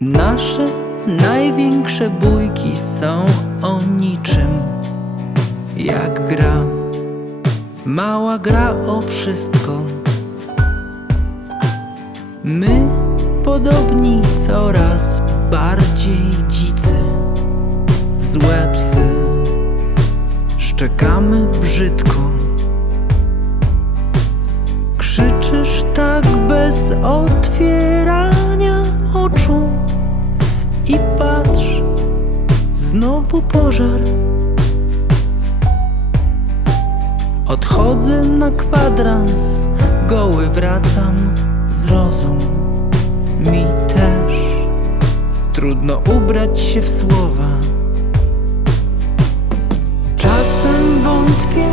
Nasze największe bójki są o niczym. Jak gra, mała gra o wszystko. My podobni coraz bardziej dzicy. Złe psy, szczekamy brzydko. Krzyczysz tak bez otwierania znowu pożar. Odchodzę na kwadrans, goły wracam, zrozum mi też. Trudno ubrać się w słowa. Czasem wątpię,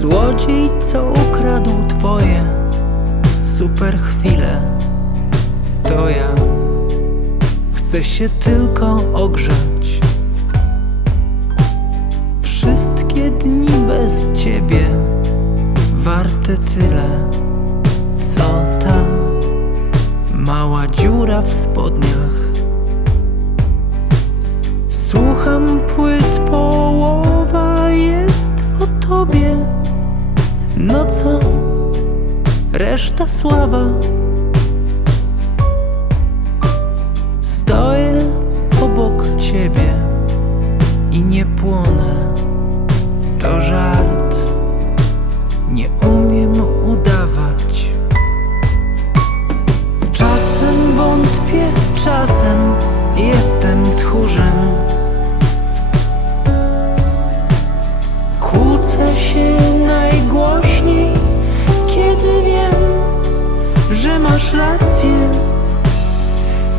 Złodziej, co ukradł twoje super chwile, to ja chcę się tylko ogrzać. Wszystkie dni bez ciebie warte tyle, co ta mała dziura w spodniach. Słucham płyt, No co, reszta słaba. Stoję obok ciebie i nie płonę. To żart, nie umiem udawać. Czasem wątpię, czasem jestem tchórzem. Że masz rację.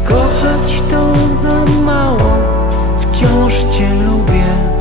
Kochać to za mało, wciąż cię lubię.